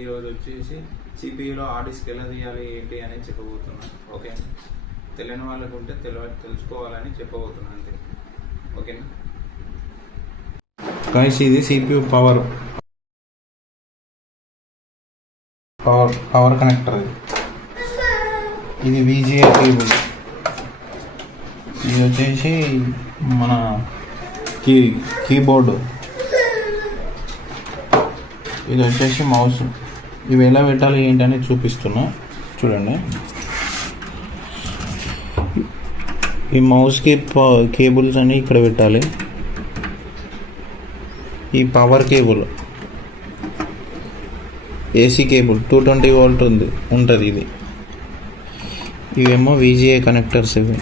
ఈరోజు వచ్చేసి సిపియూలో హార్డ్ డిస్క్ ఎలా తీయాలి ఏంటి అనేది చెప్పబోతున్నా. ఓకే, తెలియని వాళ్ళకు ఉంటే తెలుసుకోవాలని చెప్పబోతున్నా అంతే. ఓకేనా గైస్, ఇది సిపియూ పవర్ కనెక్టర్. ఇది VGA కేబుల్. ఇది వచ్చేసి మన కీబోర్డు. ఇది వచ్చేసి మౌస్. ఇవి ఎలా పెట్టాలి ఏంటని చూపిస్తున్నా చూడండి. ఈ మౌస్కి కేబుల్స్ అని ఇక్కడ పెట్టాలి. ఈ పవర్ కేబుల్ AC కేబుల్ 220 వోల్ట్ ఉంటుంది ఇది. ఇవేమో VGA కనెక్టర్స్. ఇవి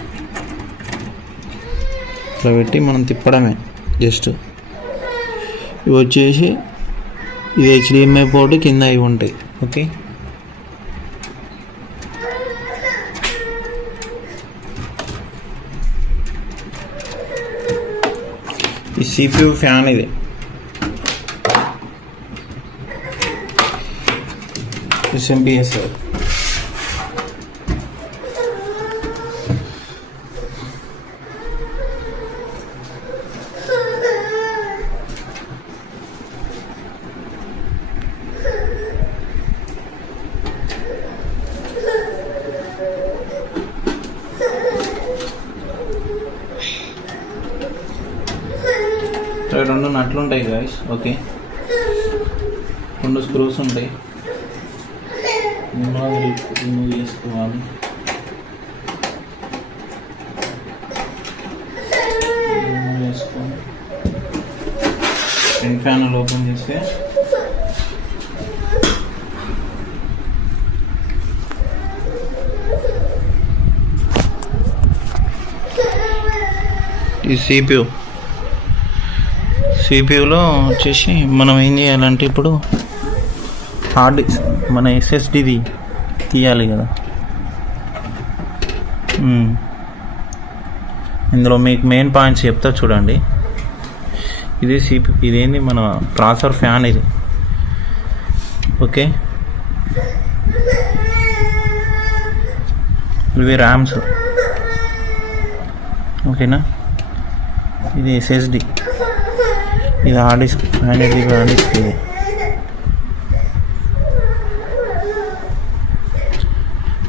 ఇట్లా పెట్టి మనం తిప్పడమే జస్ట్. ఇవి వచ్చేసి ఇది HDMI పోర్ట్, కింద ఇవి ఉంటాయి. ఓకే, ఈ CPU ఫ్యాన్. ఇది SMPS. రెండు నట్లు ఉంటాయి గాయస్. ఓకే, రెండు స్క్రూస్ ఉంటాయి. రిమూవ్ చేసుకోవాలి. రిమూవ్ చేసుకొని ఫ్రంట్ ప్యానల్ ఓపెన్ చేస్తే ఈ సిపియూలో వచ్చేసి మనం ఏం చేయాలంటే ఇప్పుడు హార్డ్ డిస్క్ మన SSDది తీయాలి కదా. ఇందులో మీకు మెయిన్ పాయింట్స్ చెప్తా చూడండి. ఇది ఇదేంది మన ప్రాసెసర్ ఫ్యాన్ ఇది. ఓకే, ఇవి ర్యామ్స్. ఓకేనా, ఇది SSD, ఇది హార్డ్ డిస్క్. ఇది హార్డ్ డిస్క్. ఇది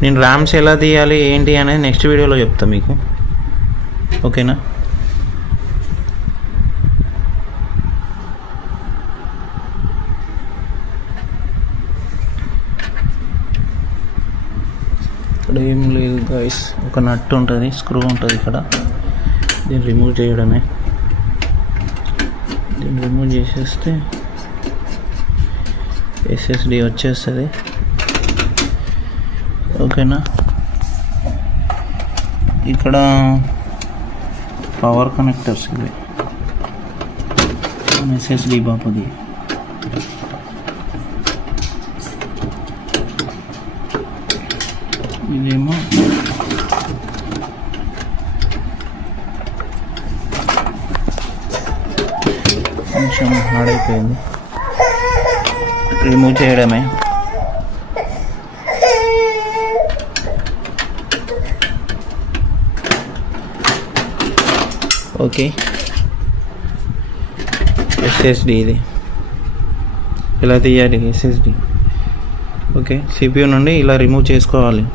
నేను ర్యామ్స్ ఎలా తీయాలి ఏంటి అనేది నెక్స్ట్ వీడియోలో చెప్తా మీకు. ఓకేనా, ఇక్కడ ఏం లేదు గైస్. ఒక నట్ ఉంటుంది, స్క్రూ ఉంటుంది ఇక్కడ. దీన్ని రిమూవ్ చేయడమే. దీన్ని రిమూవ్ చేసేస్తే SSD వచ్చేస్తుంది. ఓకేనా, ఇక్కడ పవర్ కనెక్టర్స్ ఇవి. SSD బాపుది. ఇదేమో కొంచెం హార్డ్ అయిపోయింది, రిమూవ్ చేయడమే. ఓకే, SSD ఇది ఇలా తీయాలి. SSD. ఓకే, CPU నుండి ఇలా రిమూవ్ చేసుకోవాలి.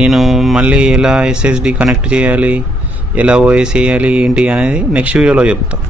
నేను మళ్ళీ ఎలా SSD కనెక్ట్ చేయాలి, ఎలా OS వేయాలి ఏంటి అనేది నెక్స్ట్ వీడియోలో చెప్తాను.